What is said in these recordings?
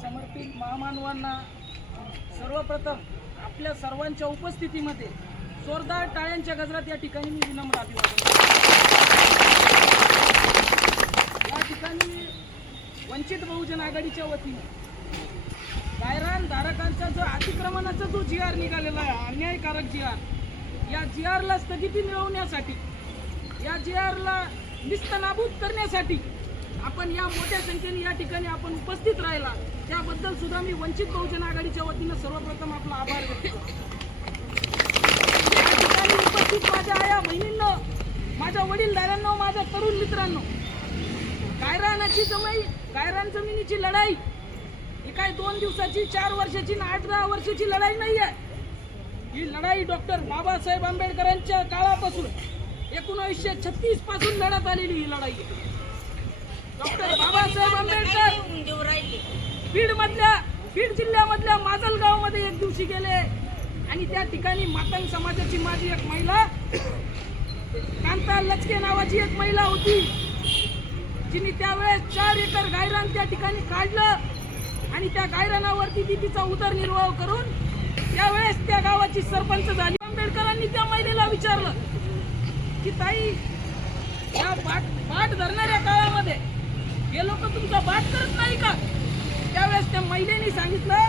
समर्पित महामानवांना सर्वप्रथम आपल्या सर्वांच्या उपस्थितीमध्ये जोरदार टाळ्यांच्या गजरात या ठिकाणी मी विनम्र अभिवादन या ठिकाणी वंचित बहुजन आघाडीच्या वतीने गायरान धारकांचा जो अतिक्रमणाचा जो जी आर निघालेला आहे अन्यायकारक जी आर या जी आरला स्थगिती मिळवण्यासाठी या जी आरला निस्तनाबूत करण्यासाठी आपण या मोठ्या संख्येने या ठिकाणी आपण उपस्थित राहिला. त्याबद्दल सुद्धा मी वंचित बहुजन आघाडीच्या वतीनं सर्वप्रथम आपला आभार व्यक्त या उपस्थित माझ्या आया बहिणींना माझ्या वडीलधाऱ्यांनो माझ्या तरुण मित्रांनो गायरानाची जमाई गायरान जमिनीची लढाई. ही काय दोन दिवसाची चार वर्षाची ना आठ दहा वर्षाची लढाई नाही आहे ही लढाई डॉक्टर बाबासाहेब आंबेडकरांच्या काळापासून एकोणीसशे छत्तीसपासून लढत आलेली ही लढाई आहे. डॉक्टर बाबासाहेब आंबेडकर. बीड मधल्या बीड जिल्ह्यामधल्या माजलगावमध्ये एक दिवशी गेले. आणि त्या ठिकाणी मातंग समाजाची माझी एक महिला कांता लचके नावाची एक महिला होती. जिने त्यावेळेस चार एकर गायरान त्या ठिकाणी काढलं आणि त्या गायरानावरती ती तिचा उदरनिर्वाह करून त्यावेळेस त्या गावाची सरपंच झाली. आंबेडकरांनी त्या महिलेला विचारलं की ताई या पाठ बाट धरणाऱ्या काळामध्ये हे लोक तुमचा बाट करत नाही का? त्यावेळेस त्या महिलेने सांगितलं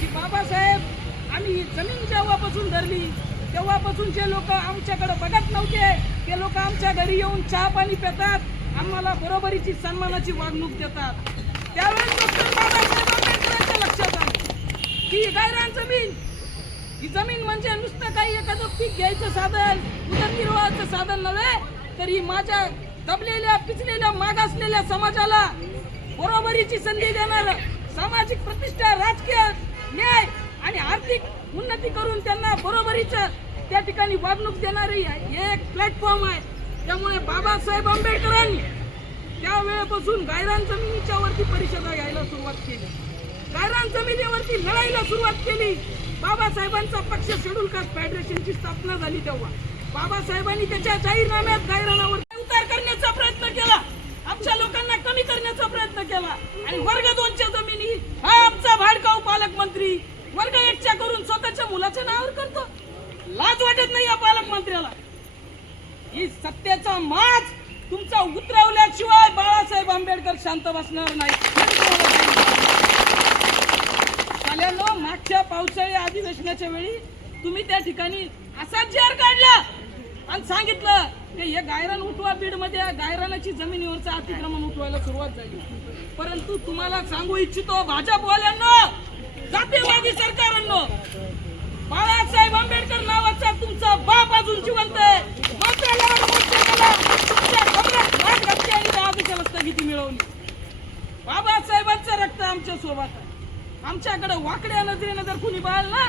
की बाबासाहेब आम्ही ही जमीन जेव्हापासून धरली तेव्हापासून जे लोक आमच्याकडे बघत नव्हते ते लोक आमच्या घरी येऊन चहा पाणी पितात आम्हाला बरोबरीची सन्मानाची वागणूक देतात. त्यावेळेस डॉक्टर बाबासाहेब आंबेडकरांच्या लक्षात आलं की गायरान जमीन ही जमीन म्हणजे नुसतं काही एखादं पीक घ्यायचं साधन उदरनिर्वाहाचं साधन नव्हे तर ही माझ्या दबलेल्या पिचलेल्या मागासलेल्या समाजाला बरोबरीची संधी देणार सामाजिक प्रतिष्ठा राजकीय न्याय आणि आर्थिक उन्नती करून त्यांना बरोबरीचं त्या ठिकाणी वागणूक देणारी हे एक प्लॅटफॉर्म आहे. त्यामुळे बाबासाहेब आंबेडकरांनी त्यावेळेपासून गायरान जमिनीच्या वरती परिषदा घ्यायला सुरुवात केली. गायरान जमिनीवरती लढायला सुरुवात केली. बाबासाहेबांचा पक्ष शेड्यूल कास्ट फेडरेशनची स्थापना झाली तेव्हा. बाबासाहेबांनी त्याच्या जाहीरनाम्यात गायरान उतार करण्याचा प्रयत्न केला आमच्या लोकांना कमी करण्याचा प्रयत्न केला. आणि वर्ग दोनच्या जमिनी हा आमचा भाडकाऊ पालकमंत्री. वर्ग एकच्या करून स्वतःच्या मुलाच्या नावावर करतो. लाज वाटत नाही या पालकमंत्र्याला. ही सत्तेचा माज तुमचा उतरवल्याशिवाय बाळासाहेब आंबेडकर शांत बसणार नाही. मागच्या पावसाळी अधिवेशनाच्या वेळी तुम्ही त्या ठिकाणी असा जार काढला. आणि सांगितलं की हे गायरान उठवा बीडमध्ये गायरनाची गायरानाची जमिनीवरचं अतिक्रमण उठवायला सुरुवात झाली. परंतु तुम्हाला सांगू इच्छितो भाजपवाल्यांनो जातीवादी सरकारांनो. बाळासाहेब आंबेडकर नावाचा तुमचा बाप अजून जिवंत आहे. स्थगिती मिळवली? बाबासाहेबांचं रक्त आमच्यासोबत आहे. आमच्याकडे वाकड्या नजरेनं जर कुणी पाहिलं ना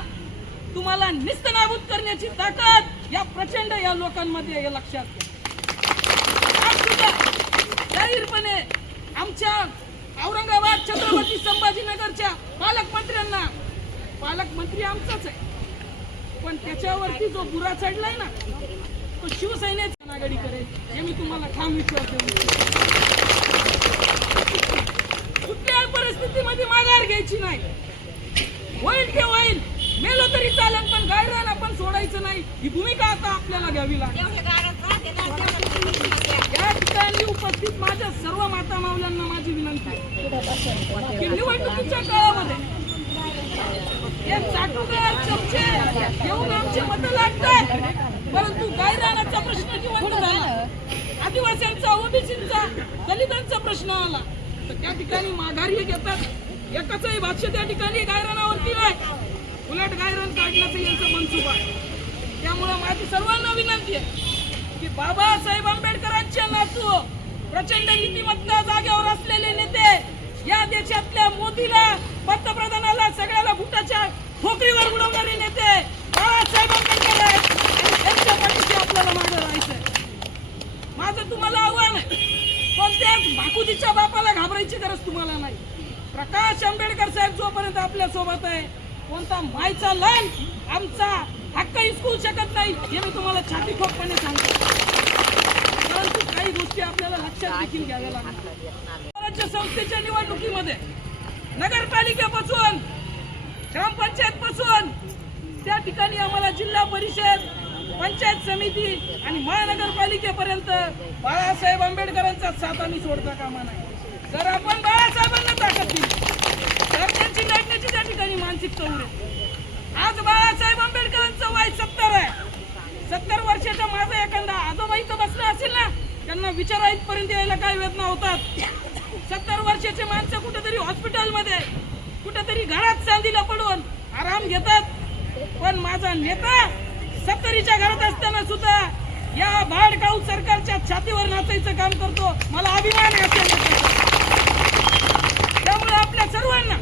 तुम्हाला निस्तनाबूत करण्याची ताकद या प्रचंड या लोकांमध्ये आहे, हे लक्षात घ्या जाहीरपणे आमच्या औरंगाबाद छत्रपती संभाजीनगरच्या पालकमंत्र्यांना पालकमंत्री आमचाच आहे पण त्याच्यावरती जो बुरा चढलाय ना तो शिवसेनेचा आघाडी करेल हे मी तुम्हाला ठाम विश्वास देऊ कुठल्याही परिस्थितीमध्ये माघार घ्यायची नाही. होईल ते होईल. मेलो तरी चालेल पण गायरान आपण सोडायचं नाही. ही भूमिका आता आपल्याला घ्यावी लागेल. या ठिकाणी उपस्थित माझ्या सर्व माता मावल्यांना माझी विनंती आहे. की निवडणुकीच्या काळामध्ये चमचे घेऊन आमचे मत लागतात परंतु गायरानाचा प्रश्न जिवंत झाला. आदिवासींचा ओबीसींचा दलितांचा प्रश्न आला. तर त्या ठिकाणी माघारी घेतात. एकाचही भाष्य त्या ठिकाणी गायरानावरती नाही उलट गायरान यांचं मनसुब आहे. त्यामुळं माझी सर्वांना विनंती आहे की बाबासाहेब आंबेडकरांचे नातू प्रचंड नीतिमत्ता जागेवर असलेले नेते या देशातल्या मोदीला पंतप्रधानाला सगळ्याला बुटाच्या ठोकरीवर उडवणारे नेते बाळासाहेब आंबेडकर आहेत. त्यांच्या पाठीशी आपल्याला मागे राहायचं माझं तुम्हाला आव्हान आहे. कोणत्याच भाकुदीच्या बापाला घाबरायची गरज तुम्हाला नाही. प्रकाश आंबेडकर साहेब जोपर्यंत आपल्यासोबत आहे कोणता मायचा लन आमचा हक्क हिसकू शकत नाही हे मी तुम्हाला छाती ठोकपणे सांगतो. परंतु काही गोष्टी आपल्याला लक्षात देखील घ्याव्या लागतात संस्थेच्या निवडणुकीमध्ये नगरपालिकेपासून ग्रामपंचायत पासून त्या ठिकाणी आम्हाला जिल्हा परिषद पंचायत समिती आणि महानगरपालिकेपर्यंत बाळासाहेब आंबेडकरांचा साथ आम्ही सोडता कामा नाही. जर आपण बाळासाहेबांना ताकद दिली त्यांची त्या ठिकाणी मानसिक चौर आज बाळासाहेब आंबेडकरांचं वय सत्तर आहे. सत्तर वर्षाचा माझा एखादा आजोबा इथं बसला असेल ना त्यांना विचारा इथपर्यंत यायला काय वेदना होतात. सत्तर वर्षाचे माणसं कुठेतरी हॉस्पिटलमध्ये कुठेतरी घरात चांदीला पडून आराम घेतात. पण माझा नेता सत्तरीच्या घरात असताना सुद्धा या भाडकाऊ सरकारच्या छातीवर नाचायचं काम करतो. मला अभिमान आहे असेल त्यामुळे आपल्या सर्वांना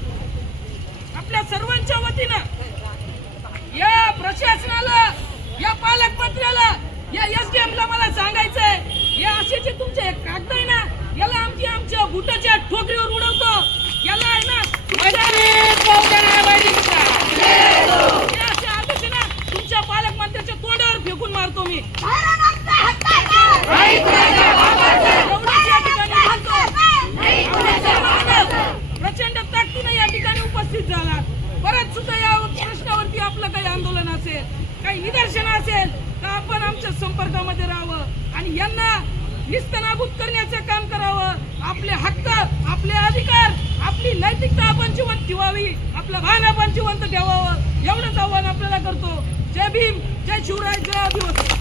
वतीनं या प्रशासनाला या पालकमंत्र्याला या एस डी एमला मला सांगायचंय या असे जे तुमचे कागद आहे ना याला आमची आमच्या बुटाच्या ठोकरीवर उडवतो याला आहे ना आहे ना तुमच्या पालकमंत्र्याच्या तोंडावर फेकून मारतो मी एवढंच या ठिकाणी म्हणतो. आपण सर्वांना प्रचंड ताकदीने या ठिकाणी उपस्थित झाला परत सुद्धा या प्रश्नावरती आपलं काही आंदोलन असेल काही निदर्शन असेल तर आपण आमच्या संपर्कामध्ये राहावं आणि यांना निस्तनाबूत करण्याचं काम करावं. आपले हक्क आपले अधिकार आपली नैतिकता आपण जिवंत ठेवावी. आपलं भान आपण जिवंत ठेवावं. एवढंच आव्हान आपल्याला करतो. जय भीम जय शिवराय जय आदिवासी.